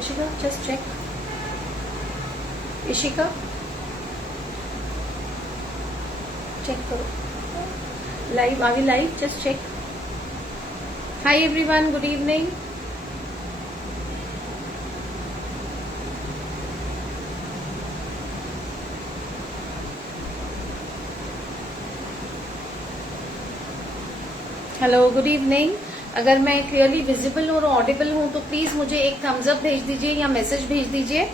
Ishika just check. Ishika check करो. Live आगे live just check. Hi everyone, good evening. Hello, good evening. अगर मैं clearly visible और Audible हूं तो प्लीज मुझे एक थम्स अप भेज दीजिए या मैसेज भेज दीजिए.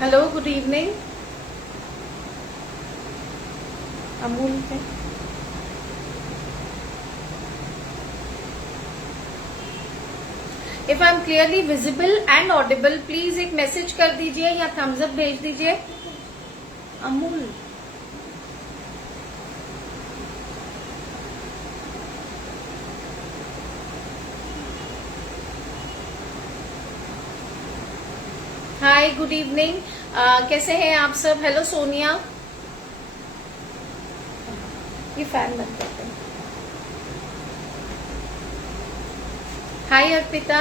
Hello, good evening. अमूल है. If I am clearly visible and audible please एक मैसेज कर दीजिए या थम्स अप भेज दीजिए. Amul, hi good evening. कैसे हैं आप सब? हेलो सोनिया. ये फैन बंद करते हैं. Hi Arpita.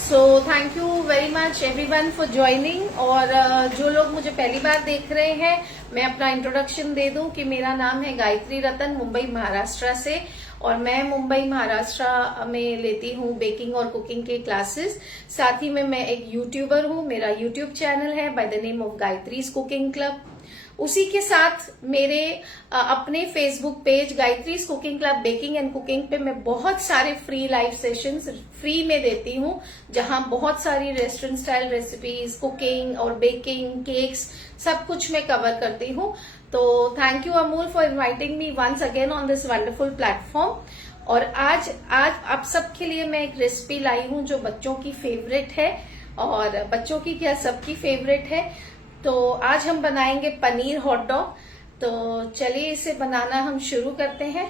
So thank you very much everyone for joining. और जो लोग मुझे पहली बार देख रहे हैं, मैं अपना इंट्रोडक्शन दे दूं कि मेरा नाम है गायत्री रतन, मुंबई महाराष्ट्र से. और मैं मुंबई महाराष्ट्र में लेती हूँ बेकिंग और कुकिंग के क्लासेस. साथ ही में मैं एक यूट्यूबर हूँ. मेरा यूट्यूब चैनल है by the name of Gayatri's cooking club. उसी के साथ मेरे अपने Facebook page Gayatri's cooking club baking and cooking पे मैं बहुत सारे फ्री लाइव सेशंस फ्री में देती हूँ, जहां बहुत सारी रेस्टोरेंट स्टाइल रेसिपीज, कुकिंग और बेकिंग, केक्स सब कुछ मैं कवर करती हूँ. तो thank you Amul for inviting me once again on this wonderful platform. और आज आप सबके लिए मैं एक रेसिपी लाई हूँ जो बच्चों की फेवरेट है, और बच्चों की क्या सबकी फेवरेट है. तो आज हम बनाएंगे पनीर हॉट डॉग. तो चलिए इसे बनाना हम शुरू करते हैं.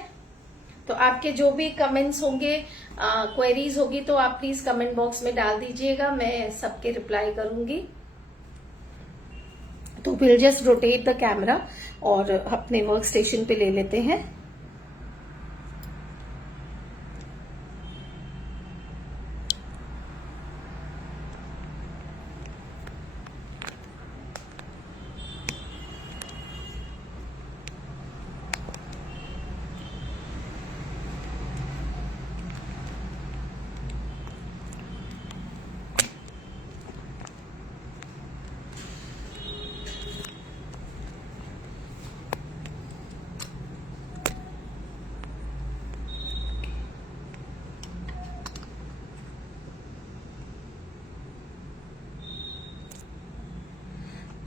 तो आपके जो भी कमेंट्स होंगे, क्वेरीज होगी, तो आप प्लीज कमेंट बॉक्स में डाल दीजिएगा. मैं सबके रिप्लाई करूंगी. तो will just rotate the camera और अपने वर्क स्टेशन पे ले लेते हैं.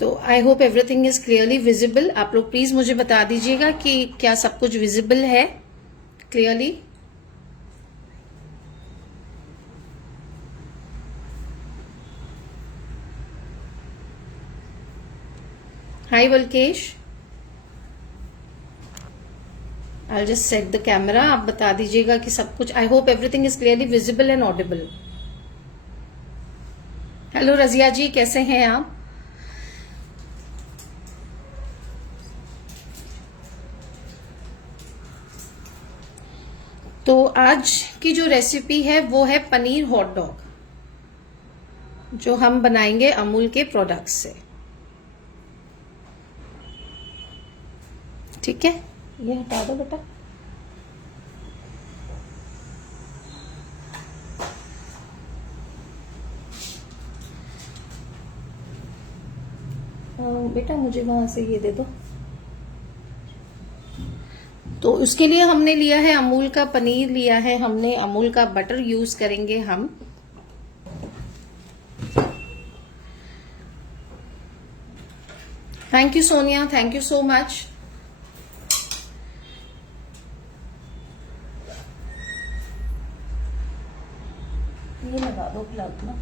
तो आई hope everything is clearly visible. आप लोग प्लीज मुझे बता दीजिएगा कि क्या सब कुछ विजिबल है clearly. Hi Valkesh. I just set the camera. आप बता दीजिएगा कि सब कुछ. I hope everything is clearly visible and audible. Hello Razia ji, कैसे हैं आप? तो आज की जो रेसिपी है वो है पनीर हॉट डॉग, जो हम बनाएंगे अमूल के प्रोडक्ट्स से. ठीक है, ये हटा दो बेटा. बेटा मुझे वहां से ये दे दो. तो उसके लिए हमने लिया है अमूल का पनीर, लिया है हमने अमूल का बटर यूज करेंगे हम. Thank you Sonia, thank you so much. ये लगा दो प्लग ना.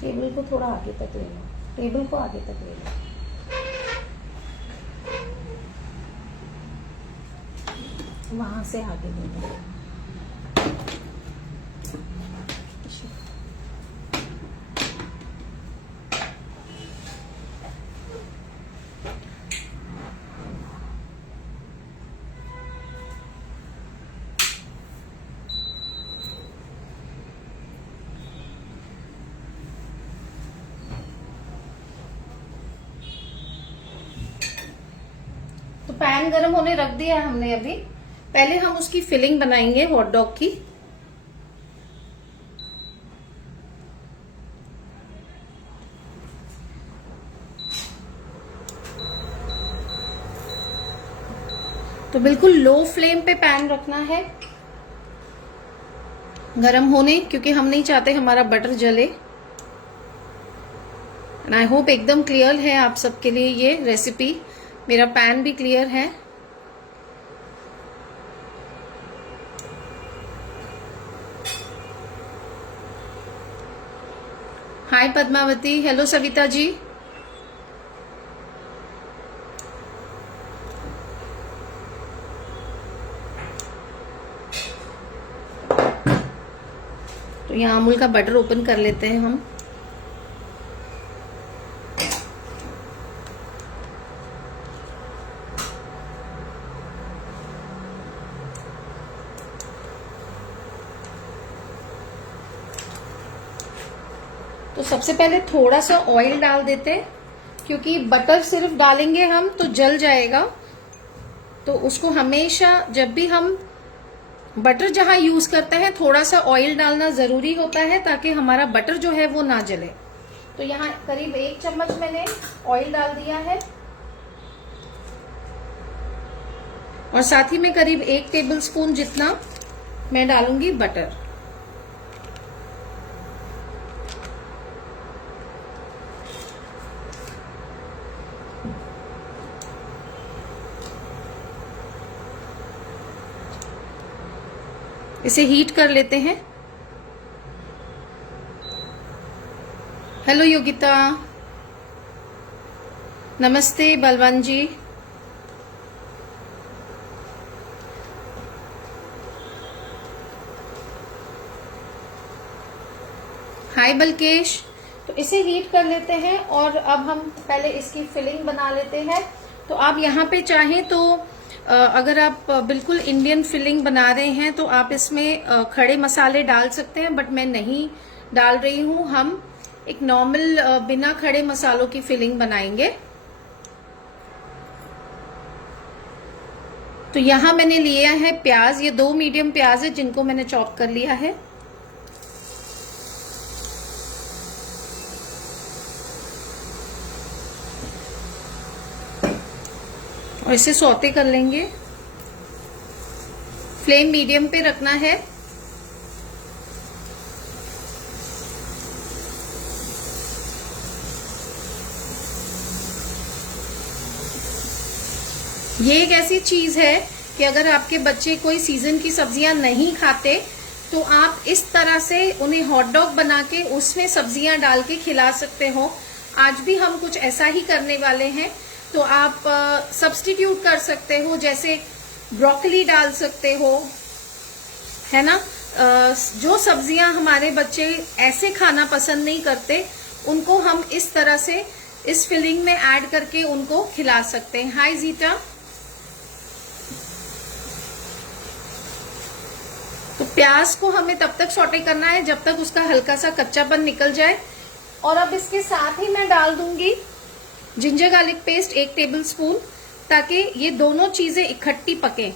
टेबल को थोड़ा आगे तक ले लो, टेबल को आगे तक ले लो. वहां से आगे देना। तो पैन गरम होने रख दिया हमने अभी। पहले हम उसकी फिलिंग बनाएंगे हॉट डॉग की। तो बिल्कुल लो फ्लेम पे पैन रखना है गरम होने, क्योंकि हम नहीं चाहते हमारा बटर जले। एंड आई होप एकदम क्लियर है आप सबके लिए ये रेसिपी। मेरा पैन भी क्लियर है। हाय पद्मावती, हेलो सविता जी। तो यहाँ अमूल का बटर ओपन कर लेते हैं हम। तो सबसे पहले थोड़ा सा ऑयल डाल देते हैं, क्योंकि बटर सिर्फ डालेंगे हम तो जल जाएगा। तो उसको हमेशा जब भी हम बटर जहां यूज करते हैं थोड़ा सा ऑयल डालना जरूरी होता है, ताकि हमारा बटर जो है वो ना जले। तो यहाँ करीब 1 चम्मच मैंने ऑयल डाल दिया है, और साथ ही में करीब 1 टेबलस्पून जितना मैं डालूंगी बटर। इसे हीट कर लेते हैं। हेलो योगिता, नमस्ते बलवान जी। हाय बलकेश। तो इसे हीट कर लेते हैं, और अब हम पहले इसकी फिलिंग बना लेते हैं। तो आप यहाँ पे चाहें तो अगर आप बिल्कुल इंडियन फिलिंग बना रहे हैं तो आप इसमें खड़े मसाले डाल सकते हैं, बट मैं नहीं डाल रही हूँ। हम एक नॉर्मल बिना खड़े मसालों की फिलिंग बनाएंगे। तो यहाँ मैंने लिया है प्याज, ये 2 मीडियम प्याज है जिनको मैंने चॉप कर लिया है। और इसे सौते कर लेंगे। फ्लेम मीडियम पे रखना है। ये एक ऐसी चीज है कि अगर आपके बच्चे कोई सीजन की सब्जियां नहीं खाते तो आप इस तरह से उन्हें हॉट डॉग बना के उसमें सब्जियां डाल के खिला सकते हो। आज भी हम कुछ ऐसा ही करने वाले हैं। तो आप सब्स्टिट्यूट कर सकते हो, जैसे ब्रोकली डाल सकते हो, है ना। जो सब्जियां हमारे बच्चे ऐसे खाना पसंद नहीं करते उनको हम इस तरह से इस फिलिंग में ऐड करके उनको खिला सकते हैं। हाय जीटा। तो प्याज को हमें तब तक सौटे करना है जब तक उसका हल्का सा कच्चापन निकल जाए। और अब इसके साथ ही मैं डाल दूंगी जिंजर गार्लिक पेस्ट 1 टेबलस्पून, ताकि ये दोनों चीजें इकट्ठी पके।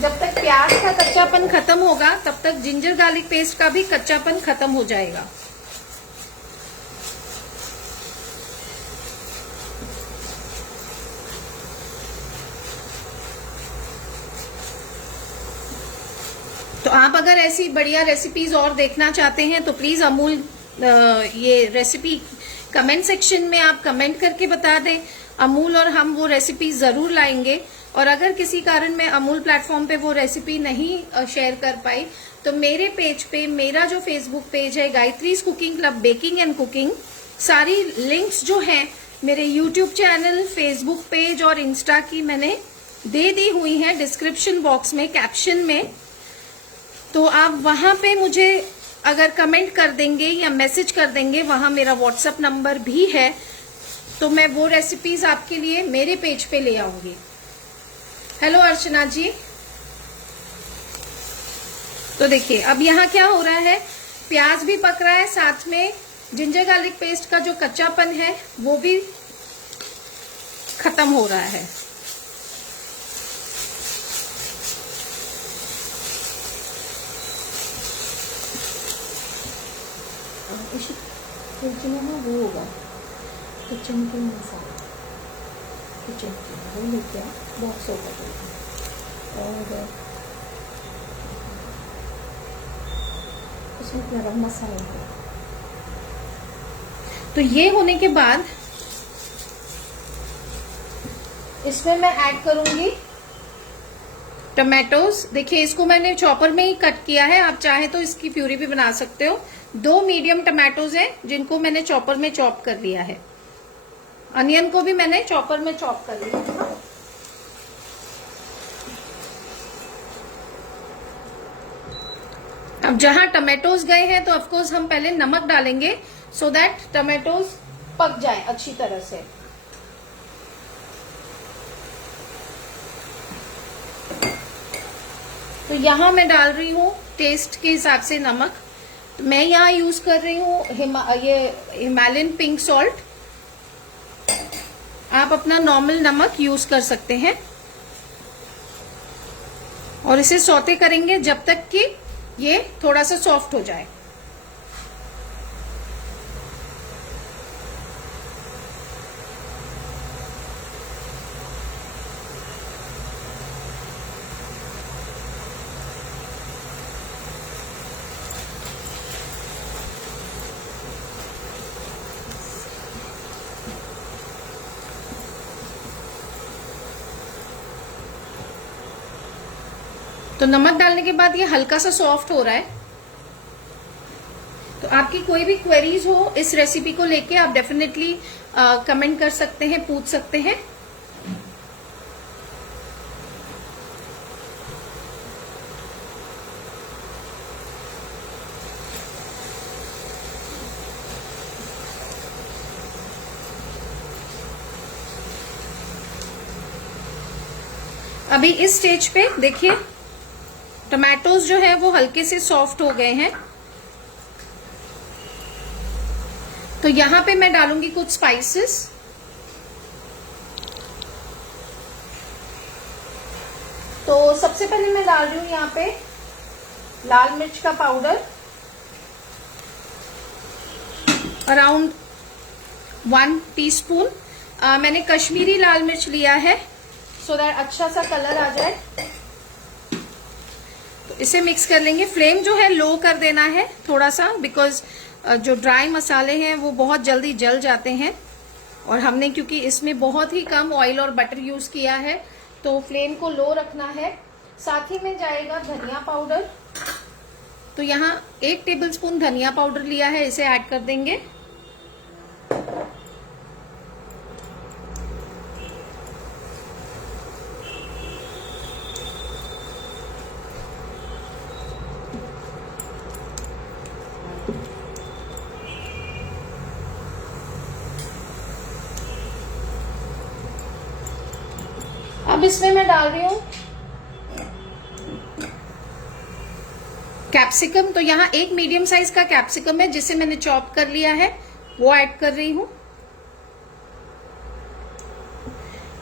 जब तक प्याज का कच्चापन खत्म होगा तब तक जिंजर गार्लिक पेस्ट का भी कच्चापन खत्म हो जाएगा। तो आप अगर ऐसी बढ़िया रेसिपीज और देखना चाहते हैं तो प्लीज अमूल ये रेसिपी कमेंट सेक्शन में आप कमेंट करके बता दें। अमूल और हम वो रेसिपी जरूर लाएंगे। और अगर किसी कारण मैं अमूल प्लेटफॉर्म पे वो रेसिपी नहीं शेयर कर पाई तो मेरे पेज पे, मेरा जो फेसबुक पेज है Gayatri's cooking club baking and cooking, सारी लिंक्स जो हैं मेरे यूट्यूब चैनल, फेसबुक पेज और इंस्टा की मैंने दे दी हुई हैं डिस्क्रिप्शन बॉक्स में, कैप्शन में, तो आप वहां पे मुझे अगर कमेंट कर देंगे या मैसेज कर देंगे, वहां मेरा व्हाट्सएप नंबर भी है, तो मैं वो रेसिपीज आपके लिए मेरे पेज पे ले आऊंगी। हेलो अर्चना जी। तो देखिए अब यहाँ क्या हो रहा है, प्याज भी पक रहा है, साथ में जिंजर गार्लिक पेस्ट का जो कच्चापन है वो भी खत्म हो रहा है। वो होगा किचन के मसाला, किचन की वो लेके बॉक्स होगा, और उसमें गरम मसाला है। तो ये होने के बाद इसमें मैं ऐड करूंगी टमाटोज। देखिए इसको मैंने चॉपर में ही कट किया है, आप चाहे तो इसकी प्यूरी भी बना सकते हो। 2 मीडियम टमाटोज हैं जिनको मैंने चॉपर में चॉप कर लिया है। अनियन को भी मैंने चॉपर में चॉप कर लिया है। अब जहां टमाटोज गए हैं तो ऑफ कोर्स हम पहले नमक डालेंगे, सो दैट टमाटोज पक जाए अच्छी तरह से। तो यहां मैं डाल रही हूँ टेस्ट के हिसाब से नमक। तो मैं यहाँ यूज कर रही हूँ ये हिमालयन पिंक सॉल्ट। आप अपना नॉर्मल नमक यूज कर सकते हैं, और इसे सौते करेंगे जब तक कि ये थोड़ा सा सॉफ्ट हो जाए। तो नमक डालने के बाद ये हल्का सा सॉफ्ट हो रहा है। तो आपकी कोई भी क्वेरीज हो इस रेसिपी को लेके, आप डेफिनेटली कमेंट कर सकते हैं, पूछ सकते हैं। अभी इस स्टेज पे देखिए टमाटोज जो है वो हल्के से सॉफ्ट हो गए हैं। तो यहां पे मैं डालूंगी कुछ स्पाइसेस। तो सबसे पहले मैं डाल रही हूं यहां पे लाल मिर्च का पाउडर, अराउंड 1 टीस्पून। मैंने कश्मीरी लाल मिर्च लिया है, सो दैट अच्छा सा कलर आ जाए। तो इसे मिक्स कर लेंगे। फ्लेम जो है लो कर देना है थोड़ा सा, बिकॉज जो ड्राई मसाले हैं वो बहुत जल्दी जल जाते हैं, और हमने क्योंकि इसमें बहुत ही कम ऑयल और बटर यूज किया है, तो फ्लेम को लो रखना है। साथ ही में जाएगा धनिया पाउडर। तो यहाँ 1 टेबलस्पून धनिया पाउडर लिया है, इसे ऐड कर देंगे। अब इसमें मैं डाल रही हूं कैप्सिकम। तो यहाँ 1 मीडियम साइज का कैप्सिकम है जिसे मैंने चॉप कर लिया है, वो ऐड कर रही हूं।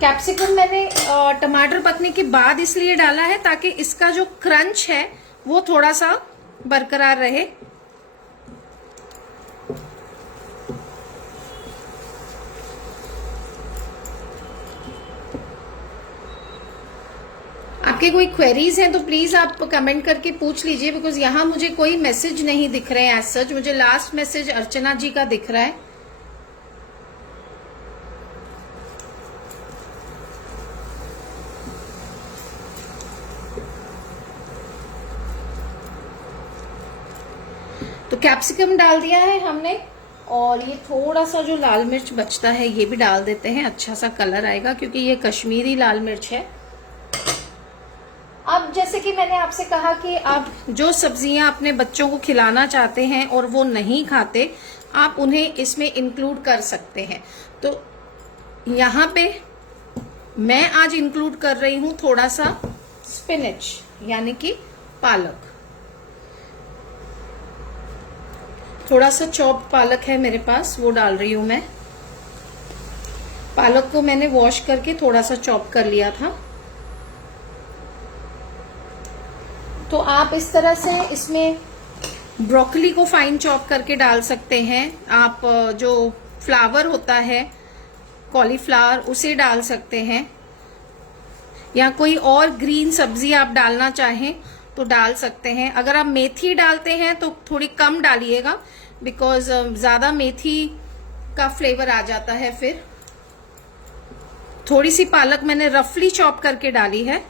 कैप्सिकम मैंने टमाटर पकने के बाद इसलिए डाला है ताकि इसका जो क्रंच है वो थोड़ा सा बरकरार रहे। आपके कोई क्वेरीज हैं तो प्लीज आप कमेंट करके पूछ लीजिए, बिकॉज यहाँ मुझे कोई मैसेज नहीं दिख रहे हैं एज सच। मुझे लास्ट मैसेज अर्चना जी का दिख रहा है। तो कैप्सिकम डाल दिया है हमने, और ये थोड़ा सा जो लाल मिर्च बचता है ये भी डाल देते हैं, अच्छा सा कलर आएगा क्योंकि ये कश्मीरी लाल मिर्च है। कि मैंने आपसे कहा कि आप जो सब्जियां अपने बच्चों को खिलाना चाहते हैं और वो नहीं खाते, आप उन्हें इसमें इंक्लूड कर सकते हैं। तो यहाँ पे मैं आज इंक्लूड कर रही हूं थोड़ा सा स्पिनच, यानी कि पालक। थोड़ा सा चॉप्ड पालक है मेरे पास, वो डाल रही हूं मैं। पालक को मैंने वॉश करके थोड़ा सा चॉप कर लिया था। तो आप इस तरह से इसमें ब्रोकली को फाइन चॉप करके डाल सकते हैं। आप जो फ्लावर होता है कॉलीफ्लावर, उसे डाल सकते हैं, या कोई और ग्रीन सब्जी आप डालना चाहें तो डाल सकते हैं। अगर आप मेथी डालते हैं तो थोड़ी कम डालिएगा, बिकॉज ज्यादा मेथी का फ्लेवर आ जाता है। फिर थोड़ी सी पालक मैंने रफली चॉप करके डाली है।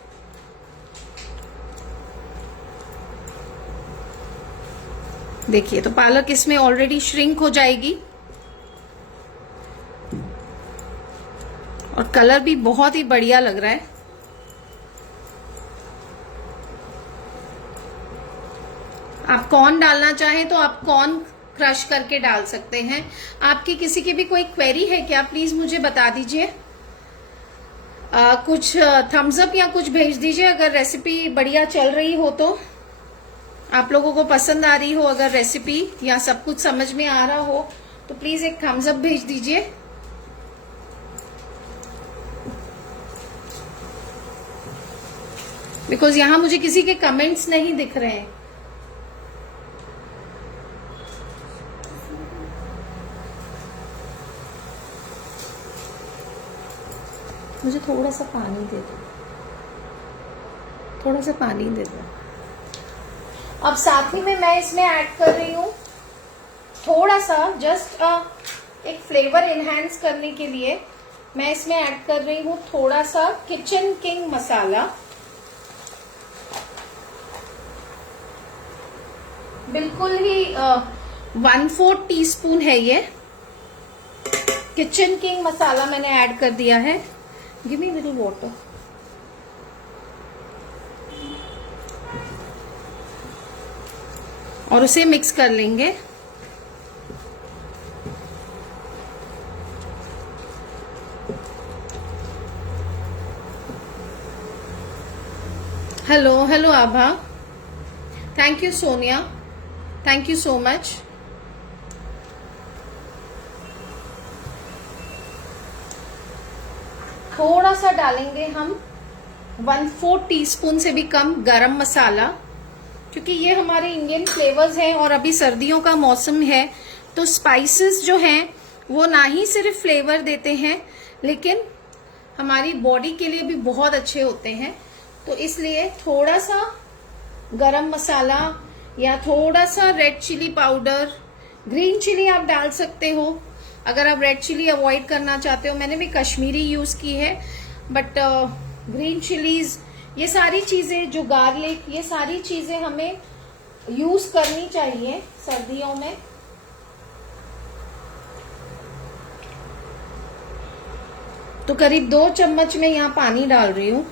देखिए, तो पालक इसमें ऑलरेडी श्रिंक हो जाएगी और कलर भी बहुत ही बढ़िया लग रहा है। आप कॉर्न डालना चाहें तो आप कॉर्न क्रश करके डाल सकते हैं। आपकी किसी की भी कोई क्वेरी है क्या, प्लीज मुझे बता दीजिए। कुछ थम्स अप या कुछ भेज दीजिए अगर रेसिपी बढ़िया चल रही हो, तो आप लोगों को पसंद आ रही हो अगर रेसिपी, या सब कुछ समझ में आ रहा हो, तो प्लीज एक थम्स अप भेज दीजिए। बिकॉज यहां मुझे किसी के कमेंट्स नहीं दिख रहे हैं। मुझे थोड़ा सा पानी दे दो, थोड़ा सा पानी दे दो। अब साथ ही में मैं इसमें ऐड कर रही हूं थोड़ा सा, जस्ट एक फ्लेवर एनहांस करने के लिए मैं इसमें ऐड कर रही हूं थोड़ा सा किचन किंग मसाला। बिल्कुल ही 1/4 टीस्पून है ये किचन किंग मसाला मैंने ऐड कर दिया है। Give me little water. और उसे मिक्स कर लेंगे। Hello Abha, thank you Sonia, thank you so much. थोड़ा सा डालेंगे हम 1/4 टीस्पून से भी कम गरम मसाला, क्योंकि ये हमारे इंडियन फ्लेवर्स हैं और अभी सर्दियों का मौसम है, तो स्पाइसेस जो हैं वो ना ही सिर्फ फ्लेवर देते हैं, लेकिन हमारी बॉडी के लिए भी बहुत अच्छे होते हैं। तो इसलिए थोड़ा सा गरम मसाला या थोड़ा सा red chilli powder, green chilli आप डाल सकते हो अगर आप रेड चिली अवॉइड करना चाहते हो। मैंने भी कश्मीरी यूज की है, बट ग्रीन चिलीज, ये सारी चीजें, जो गार्लिक, ये सारी चीजें हमें यूज करनी चाहिए सर्दियों में। तो करीब 2 चम्मच में यहाँ पानी डाल रही हूं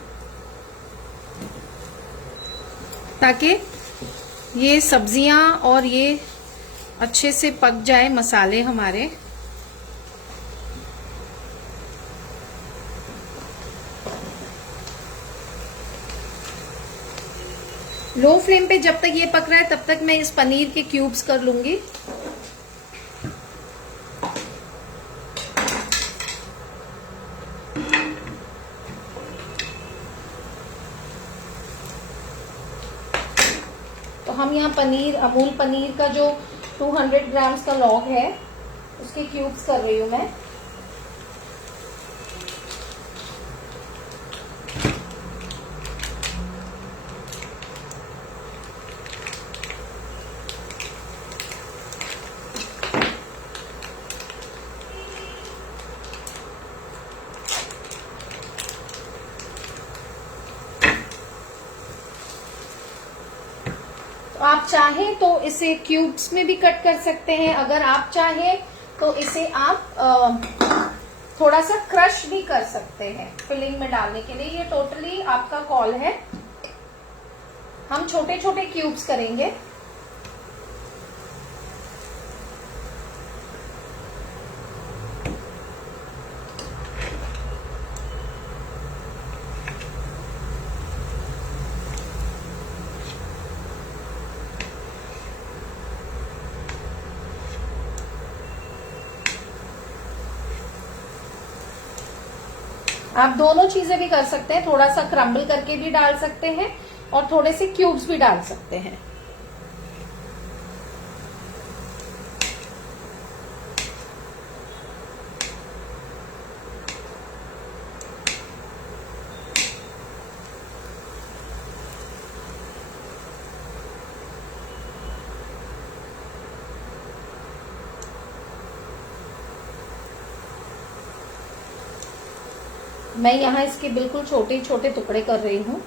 ताकि ये सब्जियां और ये अच्छे से पक जाए, मसाले हमारे। लो फ्लेम पे जब तक ये पक रहा है तब तक मैं इस पनीर के क्यूब्स कर लूंगी। तो हम यहाँ पनीर, अमूल पनीर का जो 200 ग्राम्स का लॉग है उसके क्यूब्स कर रही हूँ मैं। आप चाहें तो इसे क्यूब्स में भी कट कर सकते हैं, अगर आप चाहें तो इसे आप थोड़ा सा क्रश भी कर सकते हैं फिलिंग में डालने के लिए। ये टोटली आपका कॉल है। हम छोटे छोटे क्यूब्स करेंगे। आप दोनों चीजें भी कर सकते हैं, थोड़ा सा क्रम्बल करके भी डाल सकते हैं और थोड़े से क्यूब्स भी डाल सकते हैं। मैं यहाँ इसके बिल्कुल छोटे छोटे टुकड़े कर रही हूँ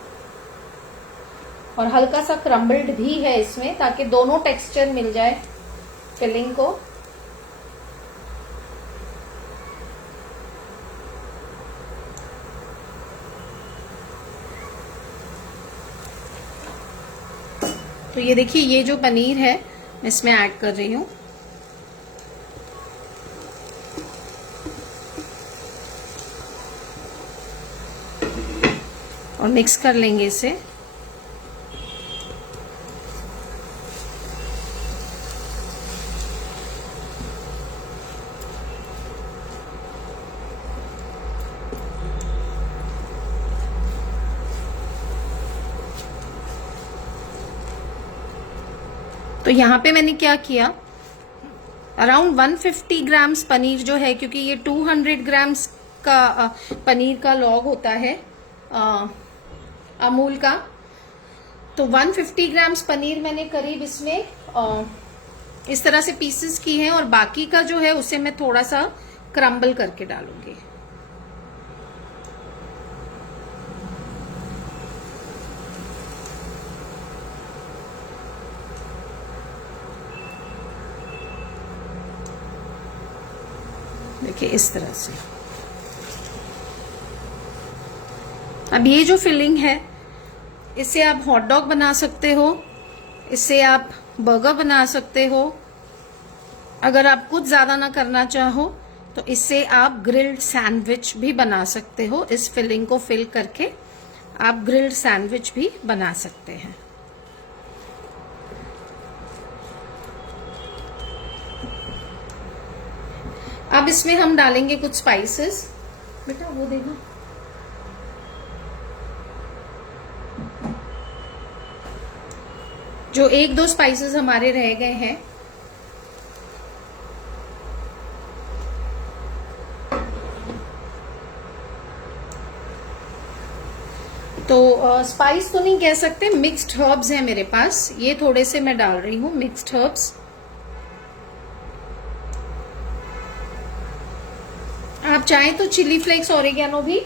और हल्का सा क्रम्बल्ड भी है इसमें, ताकि दोनों टेक्सचर मिल जाए फिलिंग को। तो ये देखिए, ये जो पनीर है मैं इसमें ऐड कर रही हूँ। और मिक्स कर लेंगे इसे। तो यहाँ पे मैंने क्या किया, अराउंड 150 ग्राम्स पनीर जो है, क्योंकि ये 200 ग्राम्स का पनीर का लॉग होता है अमूल का, तो 150 ग्राम्स पनीर मैंने करीब इसमें इस तरह से पीसेस की हैं, और बाकी का जो है उसे मैं थोड़ा सा क्रम्बल करके डालूंगी। देखिए इस तरह से। अब ये जो फिलिंग है, इससे आप हॉट डॉग बना सकते हो, इससे आप बर्गर बना सकते हो। अगर आप कुछ ज्यादा ना करना चाहो तो इससे आप ग्रिल्ड सैंडविच भी बना सकते हो। इस फिलिंग को फिल करके आप ग्रिल्ड सैंडविच भी बना सकते हैं। अब इसमें हम डालेंगे कुछ स्पाइसेस। बेटा वो देना। जो एक दो स्पाइसेस हमारे रह गए हैं, तो स्पाइस तो नहीं कह सकते, मिक्स्ड हर्ब्स हैं मेरे पास, ये थोड़े से मैं डाल रही हूँ मिक्स्ड हर्ब्स। आप चाहें तो चिली फ्लेक्स ऑरिगेनो भी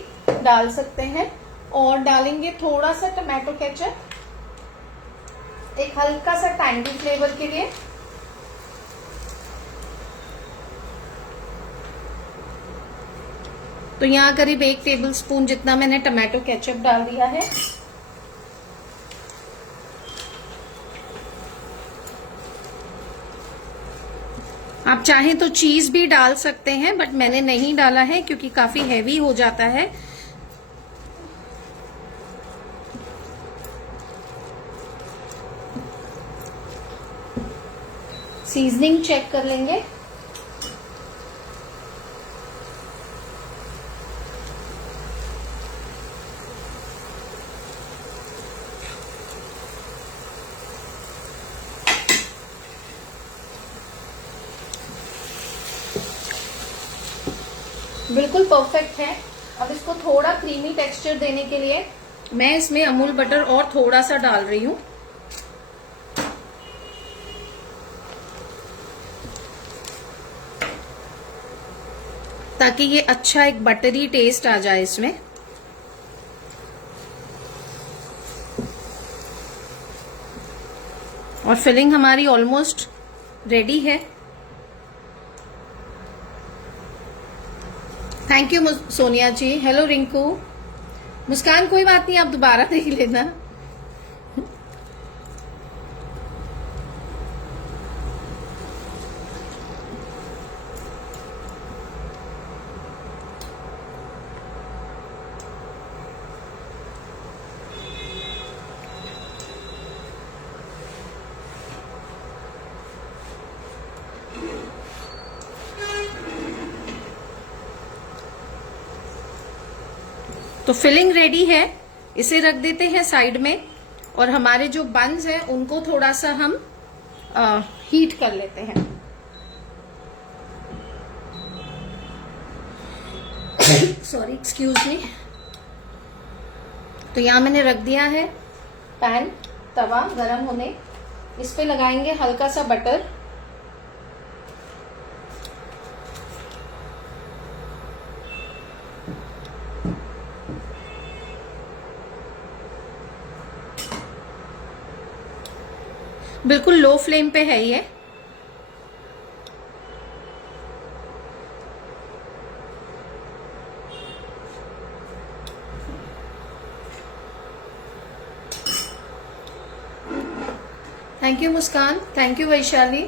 डाल सकते हैं। और डालेंगे थोड़ा सा टमाटो केचप, एक हल्का सा टैंगी फ्लेवर के लिए। तो यहाँ करीब 1 टेबलस्पून जितना मैंने टमाटो केचप डाल दिया है। आप चाहें तो चीज भी डाल सकते हैं, बट मैंने नहीं डाला है क्योंकि काफी हैवी हो जाता है। सीजनिंग चेक कर लेंगे। बिल्कुल परफेक्ट है। अब इसको थोड़ा क्रीमी टेक्सचर देने के लिए मैं इसमें अमूल बटर और थोड़ा सा डाल रही हूँ, ताकि ये अच्छा एक बटरी टेस्ट आ जाए इसमें। और फिलिंग हमारी ऑलमोस्ट रेडी है। Thank you Sonia ji. Hello Rinku. Muskan कोई बात नहीं, आप दोबारा देख लेना। तो फिलिंग रेडी है, इसे रख देते हैं साइड में। और हमारे जो बन्स हैं उनको थोड़ा सा हम हीट कर लेते हैं। Sorry, excuse me. तो यहां मैंने रख दिया है पैन, तवा गरम होने। इस पे लगाएंगे हल्का सा बटर। बिल्कुल लो फ्लेम पे है ये। Thank you Muskan, thank you Vaishali.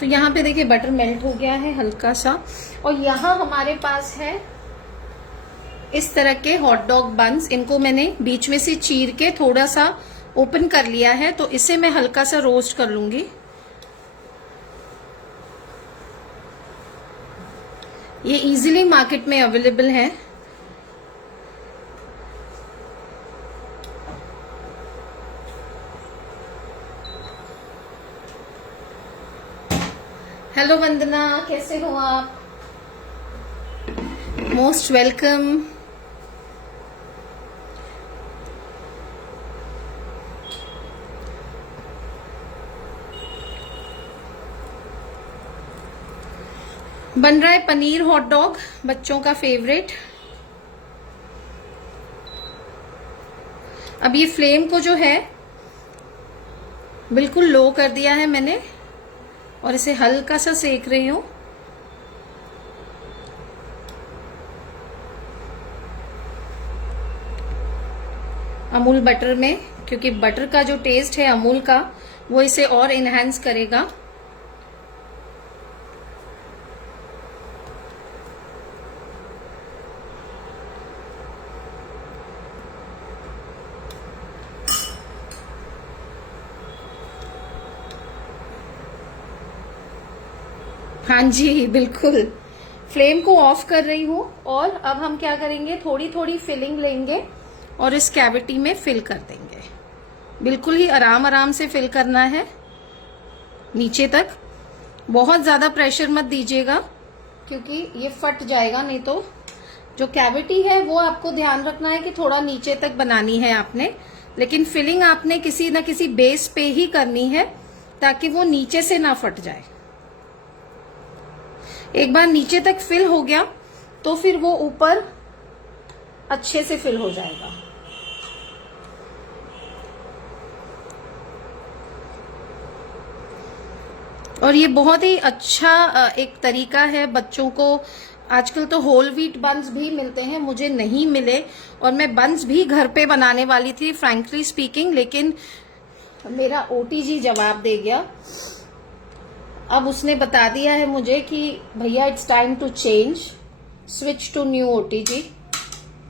तो यहाँ पे देखिए बटर मेल्ट हो गया है हल्का सा। और यहाँ हमारे पास है इस तरह के हॉट डॉग बन्स। इनको मैंने बीच में से चीर के थोड़ा सा ओपन कर लिया है, तो इसे मैं हल्का सा रोस्ट कर लूंगी। ये इजीली मार्केट में अवेलेबल है। हेलो वंदना, कैसे हो आप? Most welcome. बन रहा है पनीर हॉट डॉग, बच्चों का फेवरेट। अब ये फ्लेम को जो है बिल्कुल लो कर दिया है मैंने और इसे हल्का सा सेक रही हूं। अमूल बटर में, क्योंकि बटर का जो टेस्ट है अमूल का वो इसे और इनहेंस करेगा। हाँ जी बिल्कुल। फ्लेम को ऑफ कर रही हूं और अब हम क्या करेंगे, थोड़ी थोड़ी फिलिंग लेंगे और इस कैविटी में फिल कर देंगे। बिल्कुल ही आराम आराम से फिल करना है नीचे तक। बहुत ज्यादा प्रेशर मत दीजिएगा क्योंकि ये फट जाएगा, नहीं तो जो कैविटी है वो आपको ध्यान रखना है कि थोड़ा नीचे तक बनानी है आपने, लेकिन फिलिंग आपने किसी न किसी बेस पे ही करनी है ताकि वो नीचे से ना फट जाए। एक बार नीचे तक फिल हो गया तो फिर वो ऊपर अच्छे से फिल हो जाएगा। और ये बहुत ही अच्छा एक तरीका है बच्चों को। आजकल तो होल व्हीट बन्स भी मिलते हैं, मुझे नहीं मिले और मैं बन्स भी घर पे बनाने वाली थी फ्रैंकली स्पीकिंग, लेकिन मेरा ओटीजी जवाब दे गया। अब उसने बता दिया है मुझे कि भैया it's time to change, switch to new OTG,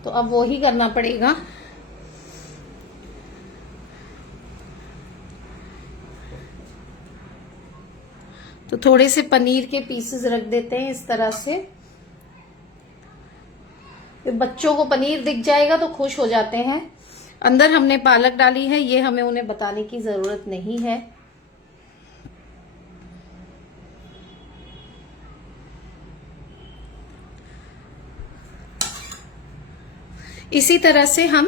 तो अब वो ही करना पड़ेगा। तो थोड़े से पनीर के पीसेस रख देते हैं इस तरह से। तो बच्चों को पनीर दिख जाएगा तो खुश हो जाते हैं। अंदर हमने पालक डाली है, ये हमें उन्हें बताने की जरूरत नहीं है। इसी तरह से हम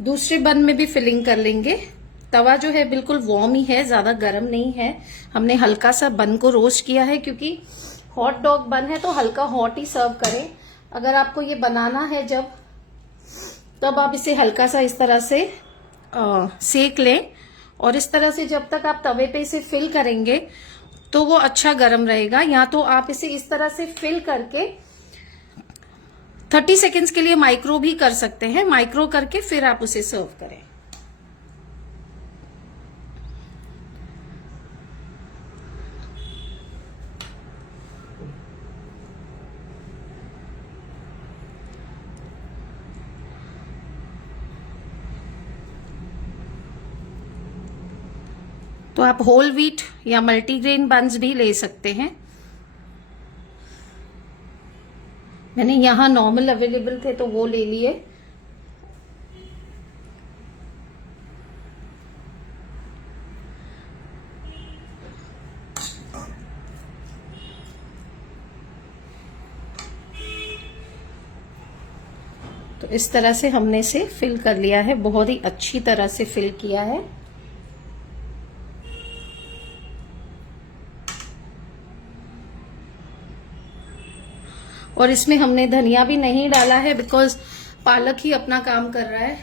दूसरे बन में भी फिलिंग कर लेंगे। तवा जो है बिल्कुल वार्म ही है, ज्यादा गर्म नहीं है। हमने हल्का सा बन को रोस्ट किया है क्योंकि हॉट डॉग बन है तो हल्का हॉट ही सर्व करें। अगर आपको ये बनाना है जब, तब आप इसे हल्का सा इस तरह से सेक लें और इस तरह से जब तक आप तवे पे इसे फिल करेंगे तो वो अच्छा गर्म रहेगा। या तो आप इसे इस तरह से फिल करके 30 सेकेंड्स के लिए माइक्रो भी कर सकते हैं। माइक्रो करके फिर आप उसे सर्व करें। तो आप होल व्हीट या मल्टीग्रेन बन्स भी ले सकते हैं। मैंने यहाँ नॉर्मल अवेलेबल थे तो वो ले लिए। तो इस तरह से हमने इसे फिल कर लिया है, बहुत ही अच्छी तरह से फिल किया है। और इसमें हमने धनिया भी नहीं डाला है बिकॉज पालक ही अपना काम कर रहा है।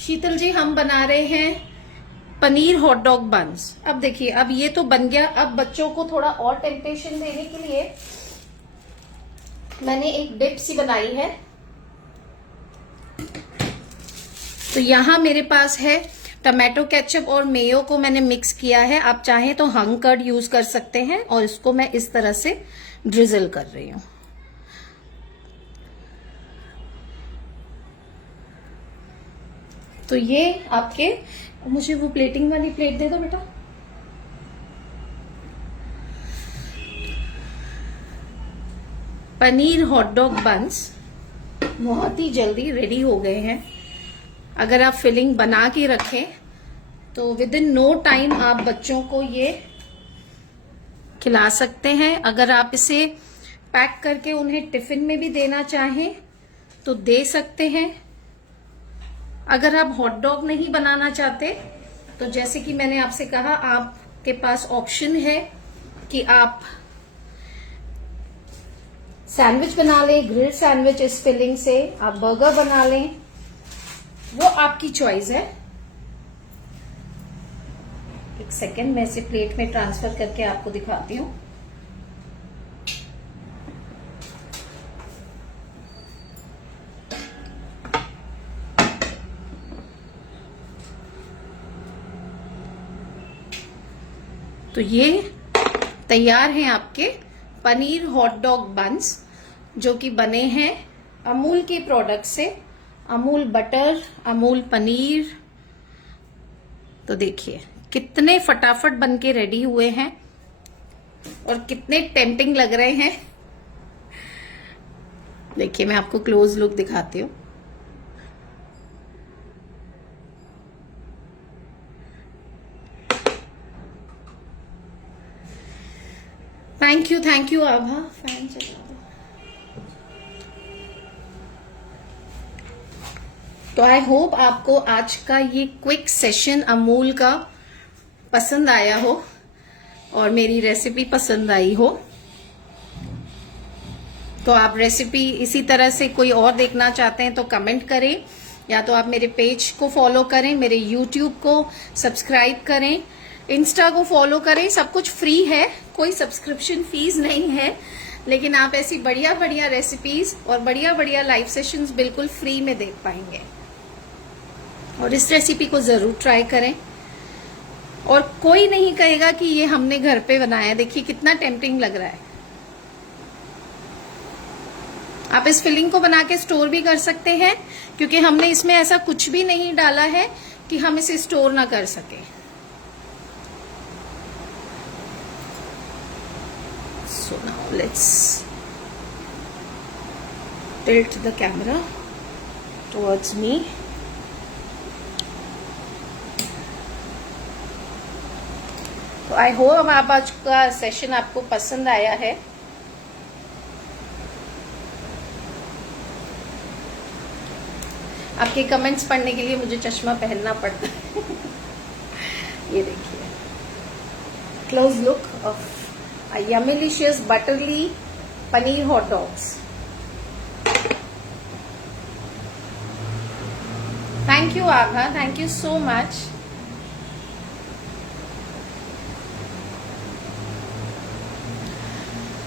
शीतल जी, हम बना रहे हैं पनीर हॉट डॉग बन्स। अब देखिए, अब ये तो बन गया। अब बच्चों को थोड़ा और टेम्पटेशन देने के लिए मैंने एक डिप सी बनाई है। तो यहां मेरे पास है टमाटो केचप और मेयो को मैंने मिक्स किया है। आप चाहें तो हंग कर्ड यूज कर सकते हैं। और इसको मैं इस तरह से ड्रिजल कर रही हूं। तो ये आपके, मुझे वो प्लेटिंग वाली प्लेट दे दो बेटा। पनीर हॉट डॉग बन्स बहुत ही जल्दी रेडी हो गए हैं। अगर आप फिलिंग बना के रखें तो विद इन नो टाइम आप बच्चों को ये खिला सकते हैं। अगर आप इसे पैक करके उन्हें टिफिन में भी देना चाहें तो दे सकते हैं। अगर आप हॉट डॉग नहीं बनाना चाहते तो जैसे कि मैंने आपसे कहा, आपके पास ऑप्शन है कि आप सैंडविच बना लें, ग्रिल्ड सैंडविच इस फिलिंग से, आप बर्गर बना लें, वो आपकी चॉइस है। एक सेकेंड, मैं इसे प्लेट में ट्रांसफर करके आपको दिखाती हूँ। तो ये तैयार हैं आपके पनीर हॉट डॉग बन्स, जो कि बने हैं अमूल के प्रोडक्ट से, अमूल बटर, अमूल पनीर। तो देखिए कितने फटाफट बन के रेडी हुए हैं और कितने टेम्पटिंग लग रहे हैं। देखिए, मैं आपको क्लोज लुक दिखाती हूँ। Thank you Abha. फैन चला दो। तो आई होप आपको आज का ये क्विक सेशन अमूल का पसंद आया हो और मेरी रेसिपी पसंद आई हो। तो आप रेसिपी इसी तरह से कोई और देखना चाहते हैं तो कमेंट करें, या तो आप मेरे पेज को फॉलो करें, मेरे यूट्यूब को सब्सक्राइब करें, इंस्टा को फॉलो करें। सब कुछ फ्री है, कोई सब्सक्रिप्शन फीस नहीं है, लेकिन आप ऐसी बढ़िया बढ़िया रेसिपीज और बढ़िया बढ़िया लाइव सेशंस बिल्कुल फ्री में देख पाएंगे। और इस रेसिपी को जरूर ट्राई करें और कोई नहीं कहेगा कि ये हमने घर पे बनाया। देखिए कितना टेम्पटिंग लग रहा है। आप इस फिलिंग को बना के स्टोर भी कर सकते हैं, क्योंकि हमने इसमें ऐसा कुछ भी नहीं डाला है कि हम इसे स्टोर ना कर सके। So now let's tilt the camera towards me. तो आई होप आप आज का सेशन आपको पसंद आया है। आपके कमेंट्स पढ़ने के लिए मुझे चश्मा पहनना पड़ता है। ये देखिए, close look of yummilicious buttery paneer hot dogs. Thank you Abha, thank you so much.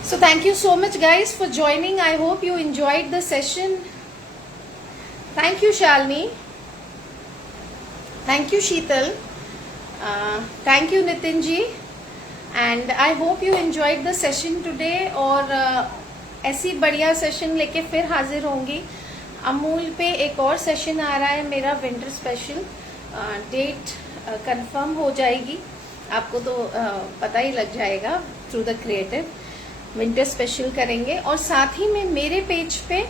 So thank you so much guys for joining. I hope you enjoyed the session. Thank you Shalini. Thank you Sheetal. Thank you Nitin ji. And I hope you enjoyed the session today. और ऐसी बढ़िया session लेके फिर हाजिर होंगी। अमूल पे एक और सेशन आ रहा है मेरा विंटर स्पेशल। डेट कंफर्म हो जाएगी आपको तो पता ही लग जाएगा through the creative. Winter special करेंगे और साथ ही में मेरे पेज पे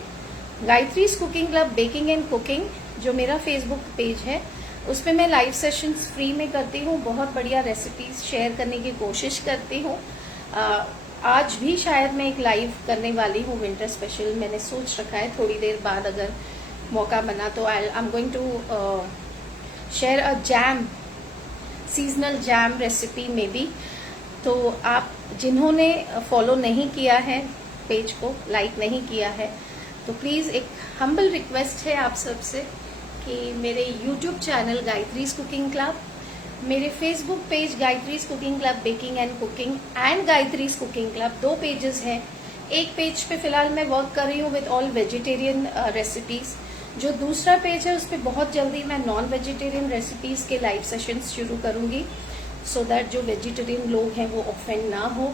Gayatri's cooking club baking and cooking, जो मेरा फेसबुक पेज है, उसपे मैं लाइव सेशंस फ्री में करती हूँ। बहुत बढ़िया रेसिपीज शेयर करने की कोशिश करती हूँ। आज भी शायद मैं एक लाइव करने वाली हूँ विंटर स्पेशल, मैंने सोच रखा है थोड़ी देर बाद अगर मौका बना तो I am going to share a jam, seasonal jam recipe में भी। तो आप जिन्होंने फॉलो नहीं किया है पेज को, लाइक नहीं किया है, तो प्लीज़ एक हम्बल रिक्वेस्ट है आप सबसे कि मेरे YouTube channel Gayatri's cooking club, मेरे Facebook page Gayatri's cooking club baking and cooking and Gayatri's cooking club, 2 pages हैं। एक पेज पे फिलहाल मैं वर्क कर रही हूँ विद ऑल वेजिटेरियन रेसिपीज। जो दूसरा पेज है उस पर बहुत जल्दी मैं नॉन वेजिटेरियन रेसिपीज के लाइव सेशंस शुरू करूंगी, सो दैट जो वेजिटेरियन लोग हैं वो ऑफेंड ना हो।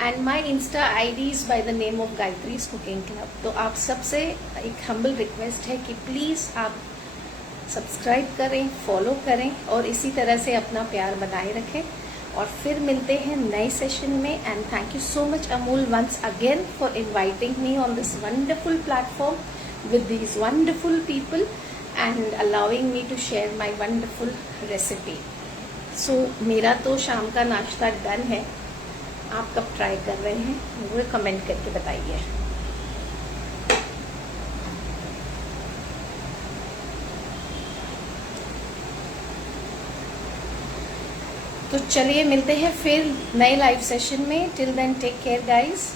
And my insta IDs by the name of Gayatri's cooking club. तो आप सबसे एक हम्बल रिक्वेस्ट है कि प्लीज़ आप सब्सक्राइब करें, फॉलो करें और इसी तरह से अपना प्यार बनाए रखें। और फिर मिलते हैं नए सेशन में। And thank you so much Amul once again for inviting me on this wonderful platform with these wonderful people and allowing me to share my wonderful recipe. So मेरा तो शाम का नाश्ता डन है, आप कब ट्राई कर रहे हैं मुझे कमेंट करके बताइए। तो चलिए मिलते हैं फिर नए लाइव सेशन में। Till then take care guys.